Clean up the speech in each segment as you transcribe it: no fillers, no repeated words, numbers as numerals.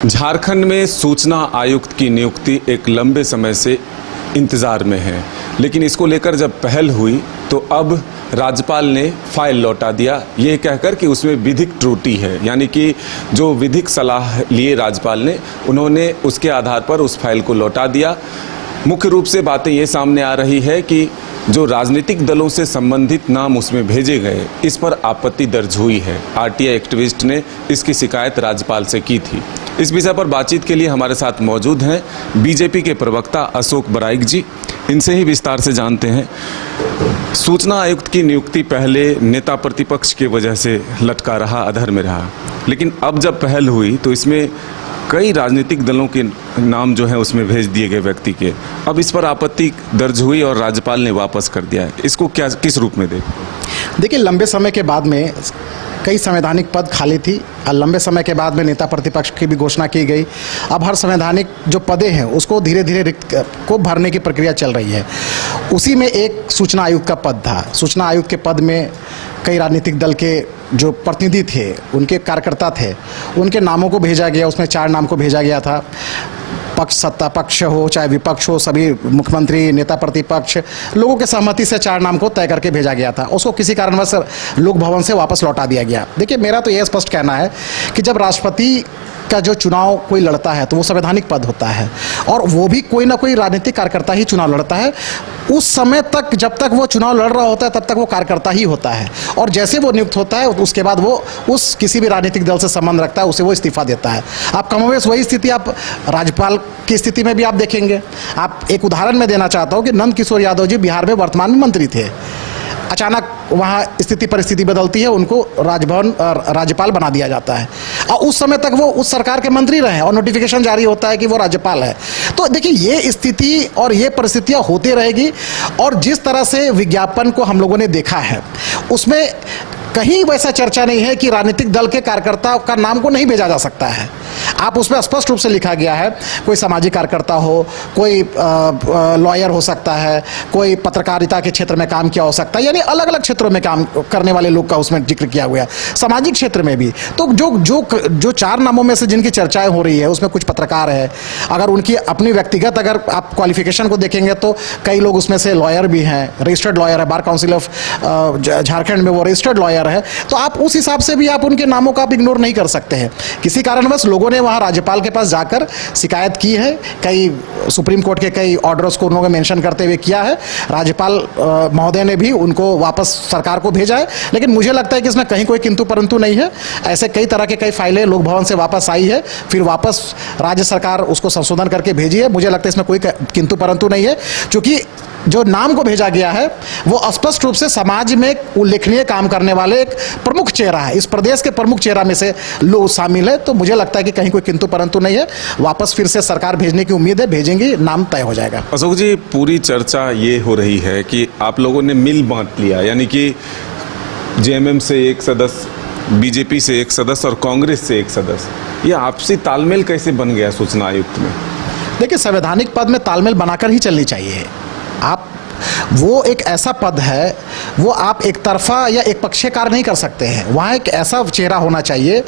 झारखंड में सूचना आयुक्त की नियुक्ति एक लंबे समय से इंतजार में है, लेकिन इसको लेकर जब पहल हुई तो अब राज्यपाल ने फाइल लौटा दिया, ये कहकर कि उसमें विधिक त्रुटि है। यानी कि जो विधिक सलाह लिए राज्यपाल ने, उन्होंने उसके आधार पर उस फाइल को लौटा दिया। मुख्य रूप से बातें ये सामने आ रही है कि जो राजनीतिक दलों से संबंधित नाम उसमें भेजे गए, इस पर आपत्ति दर्ज हुई है। आरटीआई एक्टिविस्ट ने इसकी शिकायत राज्यपाल से की थी। इस विषय पर बातचीत के लिए हमारे साथ मौजूद हैं बीजेपी के प्रवक्ता अशोक बराइक जी। इनसे ही विस्तार से जानते हैं। सूचना आयुक्त की नियुक्ति पहले नेता प्रतिपक्ष की वजह से लटका रहा, अधर में रहा, लेकिन अब जब पहल हुई तो इसमें कई राजनीतिक दलों के नाम जो है उसमें भेज दिए गए व्यक्ति के। अब इस पर आपत्ति दर्ज हुई और राज्यपाल ने वापस कर दिया है। इसको क्या किस रूप में देखिए, लंबे समय के बाद में कई संवैधानिक पद खाली थी और लंबे समय के बाद में नेता प्रतिपक्ष की भी घोषणा की गई। अब हर संवैधानिक जो पदें हैं उसको धीरे धीरे रिक्त को भरने की प्रक्रिया चल रही है। उसी में एक सूचना आयुक्त का पद था। सूचना आयुक्त के पद में कई राजनीतिक दल के जो प्रतिनिधि थे, उनके कार्यकर्ता थे, उनके नामों को भेजा गया। उसमें 4 नाम को भेजा गया था। पक्ष, सत्ता पक्ष हो चाहे विपक्ष हो, सभी मुख्यमंत्री, नेता प्रतिपक्ष, लोगों के सहमति से 4 नाम को तय करके भेजा गया था। उसको किसी कारणवश लोक भवन से वापस लौटा दिया गया। देखिए, मेरा तो यह स्पष्ट कहना है कि जब राष्ट्रपति का जो चुनाव कोई लड़ता है तो वो संवैधानिक पद होता है, और वो भी कोई ना कोई राजनीतिक कार्यकर्ता ही चुनाव लड़ता है। उस समय तक, जब तक वो चुनाव लड़ रहा होता है, तब तक वो कार्यकर्ता ही होता है, और जैसे वो नियुक्त होता है उसके बाद वो उस किसी भी राजनीतिक दल से संबंध रखता है, उसे वो इस्तीफा देता है। आप कमोबेश वही स्थिति आप राज्यपाल की स्थिति में भी आप देखेंगे। आप एक उदाहरण मैं देना चाहता हूँ कि नंद किशोर यादव जी बिहार में वर्तमान में मंत्री थे। अचानक वहाँ स्थिति परिस्थिति बदलती है, उनको राजभवन राज्यपाल बना दिया जाता है, और उस समय तक वो उस सरकार के मंत्री रहे और नोटिफिकेशन जारी होता है कि वो राज्यपाल है। तो देखिए, ये स्थिति और ये परिस्थितियाँ होती रहेगी। और जिस तरह से विज्ञापन को हम लोगों ने देखा है, उसमें कहीं वैसा चर्चा नहीं है कि राजनीतिक दल के कार्यकर्ता का नाम को नहीं भेजा जा सकता है। आप उसमें स्पष्ट रूप से लिखा गया है, कोई सामाजिक कार्यकर्ता हो, कोई लॉयर हो सकता है, कोई पत्रकारिता के क्षेत्र में काम किया हो सकता है, यानी अलग अलग क्षेत्रों में काम करने वाले लोग का उसमें जिक्र किया हुआ है, सामाजिक क्षेत्र में भी। तो जो 4 नामों में से जिनकी चर्चाएं हो रही है, उसमें कुछ पत्रकार है। अगर उनकी अपनी व्यक्तिगत अगर आप क्वालिफिकेशन को देखेंगे तो कई लोग उसमें से लॉयर भी हैं, रजिस्टर्ड लॉयर है, बार काउंसिल ऑफ झारखंड में वो रजिस्टर्ड लॉयर है। तो आप उस हिसाब से भी आप उनके नामों का आप इग्नोर नहीं कर सकते हैं। किसी कारणवश लोगों ने वहां राज्यपाल के पास जाकर शिकायत की है। कई सुप्रीम कोर्ट के कई ऑर्डर्स को उन्होंने मेंशन करते हुए किया है। राज्यपाल महोदय ने भी उनको वापस सरकार को भेजा है। लेकिन मुझे लगता है कि इसमें कहीं कोई किंतु परंतु नहीं है। ऐसे कई तरह के कई फाइलें लोक भवन से वापस आई है, फिर वापस राज्य सरकार उसको संशोधन करके भेजी है। मुझे लगता है इसमें कोई किंतु परंतु नहीं है, क्योंकि जो नाम को भेजा गया है वो स्पष्ट रूप से समाज में उल्लेखनीय काम करने वाले एक प्रमुख चेहरा है, इस प्रदेश के प्रमुख चेहरा में से लोग शामिल है। तो मुझे लगता है कि कहीं कोई किंतु परंतु नहीं है। वापस फिर से सरकार भेजने की उम्मीद है, भेजेंगे, नाम तय हो जाएगा। अशोक जी, पूरी चर्चा ये हो रही है कि आप लोगों ने मिल बांट लिया, यानी कि जेएमएम से एक सदस्य, बीजेपी से एक सदस्य और कांग्रेस से एक सदस्य। ये आपसी तालमेल कैसे बन गया सूचना आयुक्त में? देखिए, संवैधानिक पद में तालमेल बनाकर ही चलनी चाहिए। आप वो एक ऐसा पद है, वो आप एक तरफा या एक पक्षीय कार्य नहीं कर सकते हैं। वहाँ एक ऐसा चेहरा होना चाहिए।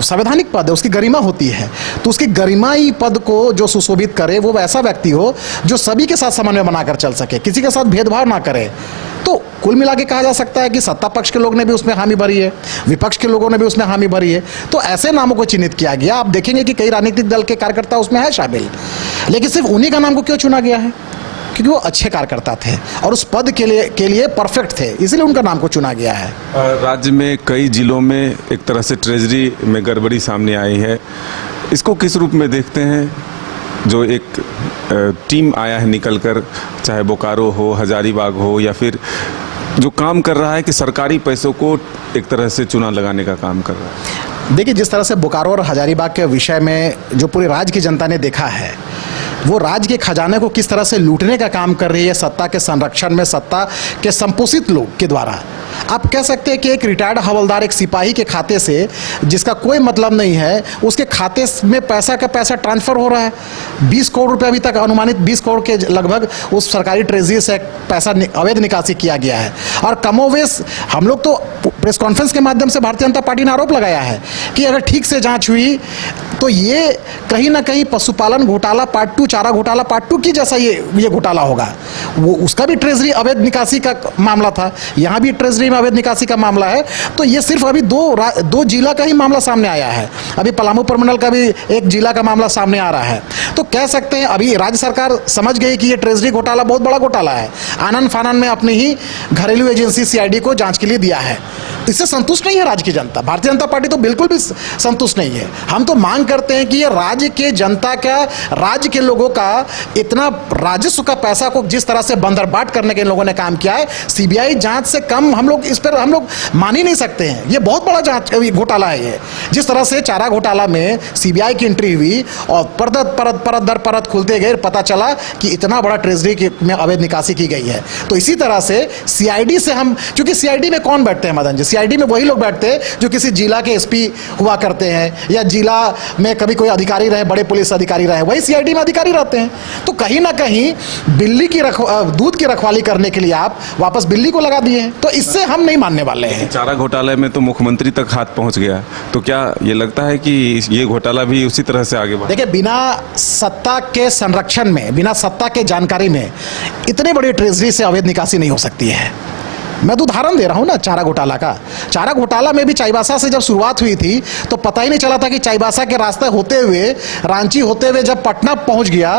संवैधानिक पद है, उसकी गरिमा होती है, तो उसकी गरिमाई पद को जो सुशोभित करे वो ऐसा व्यक्ति हो जो सभी के साथ समन्वय बनाकर चल सके, किसी के साथ भेदभाव ना करे। तो कुल मिला के कहा जा सकता है कि सत्ता पक्ष के लोग ने भी उसमें हामी भरी है, विपक्ष के लोगों ने भी उसमें हामी भरी है। तो ऐसे नामों को चिन्हित किया गया। आप देखेंगे कि कई राजनीतिक दल के कार्यकर्ता उसमें है शामिल, लेकिन सिर्फ उन्हीं का नाम को क्यों चुना गया है? क्योंकि वो अच्छे कार्यकर्ता थे और उस पद के लिए परफेक्ट थे, इसलिए उनका नाम को चुना गया है। राज्य में कई जिलों में एक तरह से ट्रेजरी में गड़बड़ी सामने आई है, इसको किस रूप में देखते हैं? जो एक टीम आया है निकलकर, चाहे बोकारो हो, हजारीबाग हो, या फिर जो काम कर रहा है कि सरकारी पैसों को एक तरह से चुना लगाने का काम कर रहा है। देखिए, जिस तरह से बोकारो और हजारीबाग के विषय में जो पूरे राज्य की जनता ने देखा है, वो राज्य के खजाने को किस तरह से लूटने का काम कर रही है सत्ता के संरक्षण में, सत्ता के संपोषित लोग के द्वारा। आप कह सकते हैं कि एक रिटायर्ड हवलदार एक सिपाही के खाते से जिसका कोई मतलब नहीं है, उसके खाते में पैसा का पैसा ट्रांसफर हो रहा है। 20 करोड़ रुपए अभी तक अनुमानित 20 करोड़ के लगभग उस सरकारी ट्रेजरी से पैसा अवैध निकासी किया गया है। और कमोवेश हम लोग तो प्रेस कॉन्फ्रेंस के माध्यम से भारतीय जनता पार्टी ने आरोप लगाया है कि अगर ठीक से जांच हुई तो ये कहीं ना कहीं पशुपालन घोटाला पार्ट 2, चारा घोटाला पार्ट 2 की जैसा ये घोटाला होगा। वो उसका भी ट्रेजरी अवैध निकासी का मामला था, यहाँ भी ट्रेजरी में अवैध निकासी का मामला है। तो ये सिर्फ अभी दो जिला का ही मामला सामने आया है, अभी पलामू परमंडल का भी एक जिला का मामला सामने आ रहा है। तो कह सकते हैं अभी राज्य सरकार समझ गई कि ये ट्रेजरी घोटाला बहुत बड़ा घोटाला है, आनन फानन में अपनी ही घरेलू एजेंसी सीआईडी को जांच के लिए दिया है। इससे संतुष्ट नहीं है राज्य की जनता, भारतीय जनता पार्टी तो बिल्कुल भी संतुष्ट नहीं है। हम तो मांग करते हैं कि ये राज्य के जनता का, राज्य के लोगों का इतना राजस्व का पैसा को जिस तरह से बंदरबाट करने के इन लोगों ने काम किया है, सीबीआई जांच से कम हम लोग इस पर हम लोग मान ही नहीं सकते हैं। ये बहुत बड़ा जांच घोटाला है ये। जिस तरह से चारा घोटाला में सीबीआई की एंट्री हुई और परत दर परत खुलते गए, पता चला कि इतना बड़ा ट्रेजरी में अवैध निकासी की गई है। तो इसी तरह से सीआईडी से हम, क्योंकि सीआईडी में कौन बैठते हैं मदन जी? सीआईडी में वही लोग बैठते हैं जो किसी जिला के एसपी हुआ करते हैं या जिला में कभी कोई अधिकारी रहे, बड़े पुलिस अधिकारी रहे, वही सीआईडी में अधिकारी रहते हैं। तो कहीं ना कहीं बिल्ली की दूध की रखवाली करने के लिए आप वापस बिल्ली को लगा दिए हैं। तो इससे हम नहीं मानने वाले हैं। चारा घोटाले में तो मुख्यमंत्री तक हाथ पहुंच गया, तो क्या ये लगता है कि ये घोटाला भी उसी तरह से आगे बढ़े? देखिए, बिना सत्ता के संरक्षण में, बिना सत्ता के जानकारी में इतने बड़ी ट्रेजरी से अवैध निकासी नहीं हो सकती है। मैं तो उदाहरण दे रहा हूँ ना चारा घोटाला का। चारा घोटाला में भी चाईबासा से जब शुरुआत हुई थी तो पता ही नहीं चला था कि चाईबासा के रास्ते होते हुए, रांची होते हुए जब पटना पहुँच गया,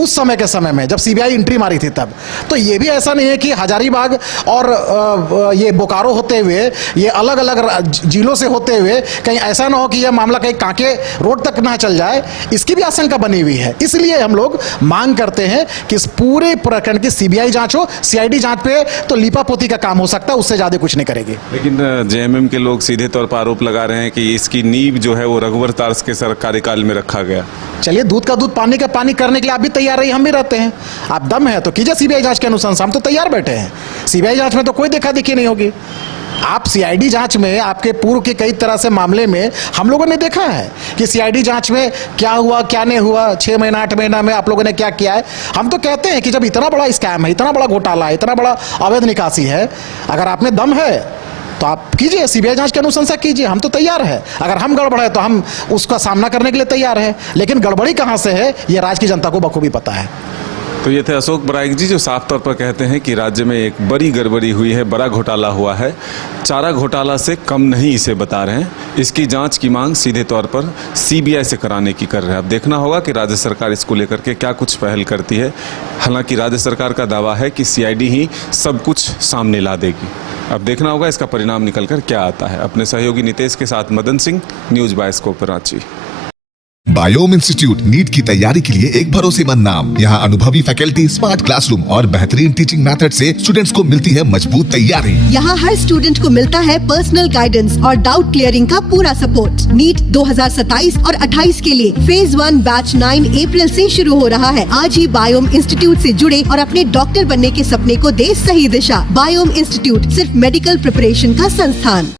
उस समय के समय में जब सीबीआई एंट्री मारी थी तब। तो ये भी ऐसा नहीं है कि हजारीबाग और ये बोकारो होते हुए, ये अलग अलग जिलों से होते हुए कहीं ऐसा ना हो कि यह मामला कहीं कांके रोड तक ना चल जाए, इसकी भी आशंका बनी हुई है। इसलिए हम लोग मांग करते हैं कि इस पूरे प्रकरण की सीबीआई जांच हो। सीआईडी जांच पे तो लीपापोती का काम हो सकता है, उससे ज्यादा कुछ नहीं करेगी। लेकिन जेएमएम के लोग सीधे तौर पर आरोप लगा रहे हैं कि इसकी नींव जो है वो रघुवर दास के कार्यकाल में रखा गया। चलिए, दूध का दूध पानी का पानी करने के लिए आप भी तैयार रहिए, हम भी रहते हैं। आप दम है तो कीजिए सीबीआई जांच के अनुशंसा, हम तो तैयार बैठे हैं। सीबीआई जांच में तो कोई देखा देखी नहीं होगी। आप सीआईडी जांच में, आपके पूर्व के कई तरह से मामले में हम लोगों ने देखा है कि सीआईडी जांच में क्या हुआ क्या नहीं हुआ, 6 महीना 8 महीना में आप लोगों ने क्या किया है। हम तो कहते हैं कि जब इतना बड़ा स्कैम है, इतना बड़ा घोटाला है, इतना बड़ा अवैध निकासी है, अगर आप में दम है तो आप कीजिए, सीबीआई जांच की अनुशंसा कीजिए, हम तो तैयार है। अगर हम गड़बड़ है तो हम उसका सामना करने के लिए तैयार है। लेकिन गड़बड़ी कहाँ से है, ये राज्य की जनता को बखूबी पता है। तो ये थे अशोक बराइक जी, जो साफ तौर पर कहते हैं कि राज्य में एक बड़ी गड़बड़ी हुई है, बड़ा घोटाला हुआ है। चारा घोटाला से कम नहीं इसे बता रहे हैं। इसकी जांच की मांग सीधे तौर पर सीबीआई से कराने की कर रहे हैं। अब देखना होगा कि राज्य सरकार इसको लेकर के क्या कुछ पहल करती है। हालांकि राज्य सरकार का दावा है कि सीआईडी ही सब कुछ सामने ला देगी। अब देखना होगा इसका परिणाम निकल कर क्या आता है। अपने सहयोगी नितेश के साथ Madan Singh, news bioscope Ranchi. Biome Institute NEET की तैयारी के लिए एक भरोसेमंद नाम। यहाँ अनुभवी फैकल्टी, स्मार्ट क्लासरूम और बेहतरीन टीचिंग मेथड से स्टूडेंट्स को मिलती है मजबूत तैयारी। यहाँ हर स्टूडेंट को मिलता है पर्सनल गाइडेंस और डाउट क्लियरिंग का पूरा सपोर्ट। नीट 2027 और 28 के लिए फेज 1 बैच 9 अप्रैल से शुरू हो रहा है। आज ही बायोम इंस्टीट्यूट से जुड़े और अपने डॉक्टर बनने के सपने को दे सही दिशा। बायोम इंस्टीट्यूट सिर्फ मेडिकल प्रिपरेशन का संस्थान।